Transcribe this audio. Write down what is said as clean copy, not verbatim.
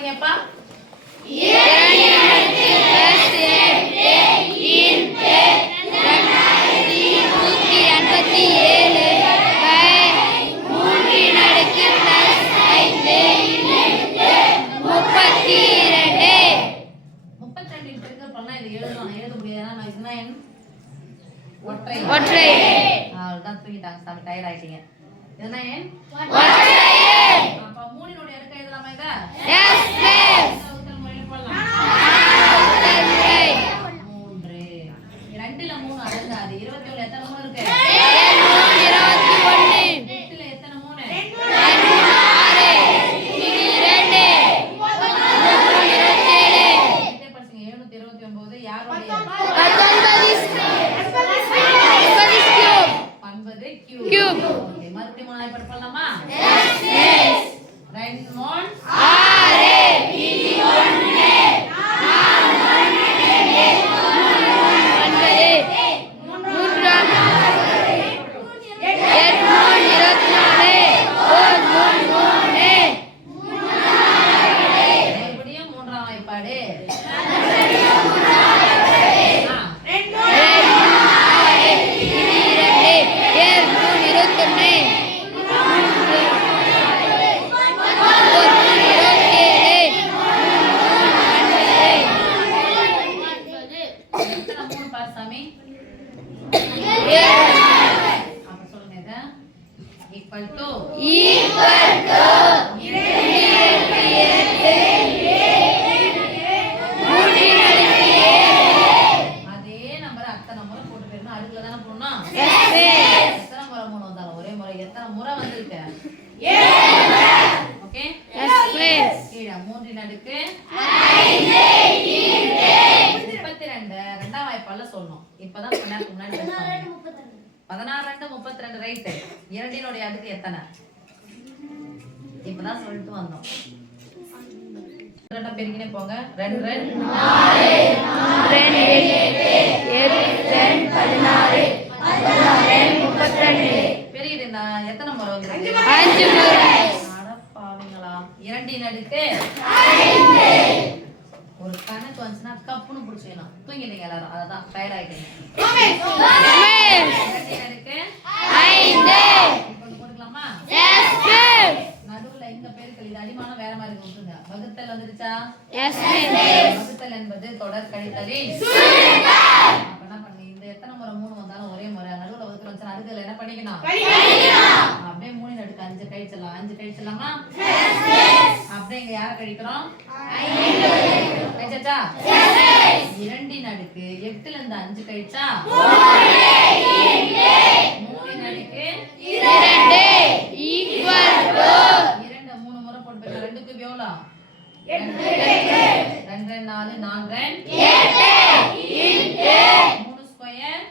படிங்கப்பா. ஒற்றை. அவ்வளவுதான், தூங்கிட்டாங்க சாமி, டயர்ட் ஆயிட்டீங்க. இதுனா எண் ஒற்றை. அப்ப 3 எடுக்க எழுதலாமா இத? Yes miss. உத்தர முறையில போடலாம். 3. 2ல 3 அடங்காது. 21 எத்தனை 3 இருக்கு? 21. 8ல எத்தனை 3? 6. மீதி 2. 27. இதே படிச்சீங்க. 729 யாரோட? 9 கியூப். ஓகே, மறுபடியும் 3 ஆய் பண்ணலாமா? Yes miss. 2 1 6. மீதி 1. 32 ரைட். 2 அடுக்கு எத்தனை? இப்பதான் சொல்லிட்டு வந்தோம். 2 பெருக்கினே போங்க. 2 2 4 2 8 2 16 32. பெருகிட்டு இருந்தா எத்தனை முறை வந்துருக்கு? 5 முறை. அட பாவிங்களா. 2 அடுக்கு 5. ஒரு கணக்கு வந்துச்சுன்னா கப்புன்னு பிடிச்சிக்கணும். தூங்கிட்டீங்க எல்லாரும், அதான் டயர்ட் ஆயிட்டீங்க. 2 அடுக்கு 5. இப்போ போட்டுக்கலாமா? Yes miss. நடுவுல இந்த பெருக்கல் இது அடிமானம் வேற மாதிரி கொடுத்துங்க. வகுத்தல் வந்துருச்சா? Yes miss. வகுத்தல் என்பது தொடர் கழித்தலின் சுருக்கம். அப்ப என்ன பண்ணி இந்த எத்தனை முறை 3 வந்தாலும் ஒரே முறை நடுவுல வகுத்தல் வந்துச்சுன்னா அடுக்குல என்ன பண்ணிக்கணும்? அப்படியே 3 அடுக்கு 5 கழிச்சிடலாம். 5 கழிச்சிடலாமா? Yes miss. அப்படியே இங்க யாரை கழிக்கிறோம்? 5 கழிச்சாச்சா? Yes miss. 2 அடுக்கு 8ல இருந்து 5 கழிச்சா 3 அடுக்கு 2 ஈக்குவல் டு 2 3 முறை போட்டு போய் 2 க்கு எவ்வளவு? 2 2 4 4 8 3 ஸ்கொயர்